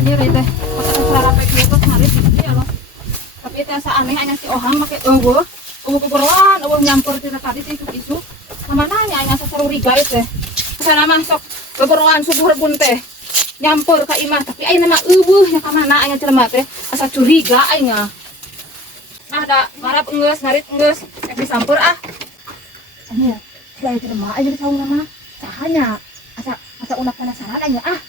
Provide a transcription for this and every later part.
Iya teh, pakai cara pakai itu sehari ya loh. Tapi itu asa aneh hanya si Ohang pakai keperluan, nyampur kita tadi sih isu. Sama nanya hanya seseru riga itu. Sana masuk keperluan subuh rebun teh. Nyampur ke imah tapi ayo nama nya kamana aya jelema teh asa curiga aya. Nah da marap enggeus ngarit enggeus disampur ah. Anya, saya jelema aya tahu nama. Cahanya asa unak penasaran aya ah.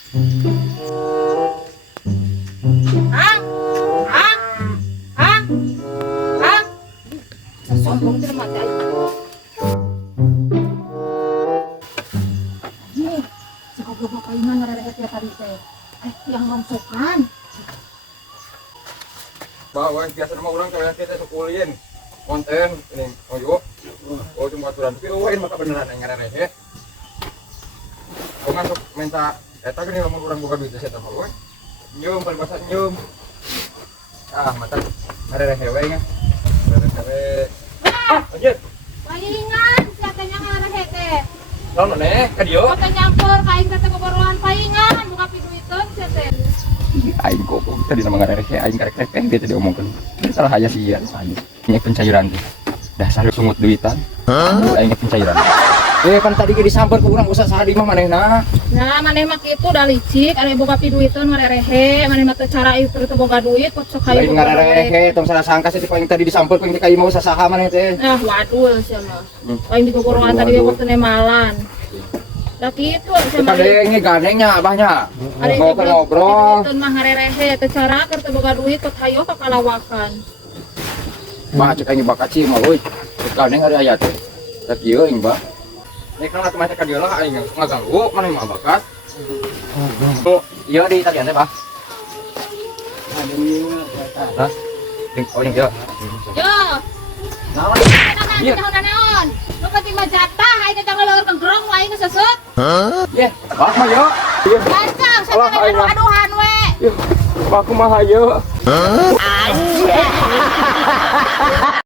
Sombong jelema teh. Goblok palingan ngarere tiap hari teh. Yang mangsukan. Bawa biasa nama orang kalau kita sekulin konten ini oh cuma aturan tapi maka beneran yang ngarere. Kau masuk minta eta gini lamun orang buka duit saya tahu nyium paling bahasa nyium mata ngarere hewe nya ngarere lanjut Palingan siatanya ngarere teh. lawan neh ka dieu Foto nyampur kain kata keperluan palingan buka piduiteun sia teh. aing kok tadi nama ngarere aing karek dia tadi omongkeun salah aja sih ya ini pencairan tuh dasar sungut duitan aing pencairan kan tadi ke disampur ke urang usah saha di mah manehna. Nah, maneh mah kitu da licik, are boga piduiteun ngarerehe, maneh mah teu cara ieu teu boga duit, pot sok hayu. Lain ngarerehe, tong salah sangka sih paling tadi disampur paling ka imah usah saha maneh teh. Nah, waduh sia mah. Paling di gogoroan tadi waktu nemalan. Da kitu sia mah. Kadenge gandengnya abahnya. Ngobrol. Piduiteun mah ngarerehe, teu cara keur teu boga duit, pot hayu ka kalawakan. Mah cek aing bakaci mah euy. Gandeng ari aya teh. Tak ieu aing bah. Nek kana teh ka dieu lah aing ngaganggu maneh mah bakat. Oh, iya di talian teh, Bah. Hah? Oh, yang dia. Yo. Naon? Iya. Naon? Lu penting mah jatah, aing teh jangan leueur kegrong wae geus sesut. Ye, bah mah yo. Ieu. Bancang, saya aduhan we. Yo, aku mah hayu. Anjir.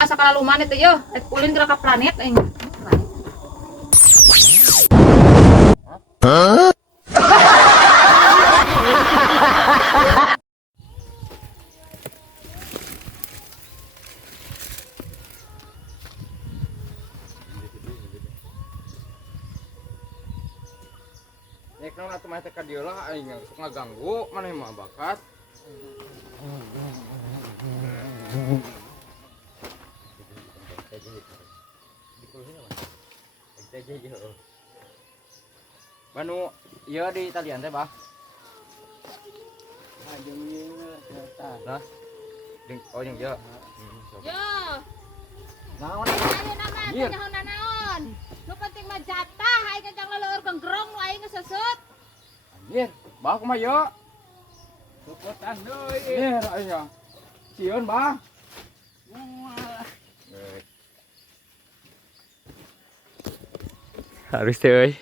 Asa kalaluman itu yo, kulin gerak ka planet aing. Nek naon atuh mah teh ka dieu lah aing sok ngaganggu maneh mah bakat. Manu ieu di talian teh, Bah. Nah. Oh yang dia. Yo. Naon? Ayo nama naon. Lu penting mah jatah, aing teh jangan leueur kegrong wae geus sesut. Anjir, Bah kumaha yo? Tukutan deui. Nih, aya. Sieun, Bah. Harus teh euy.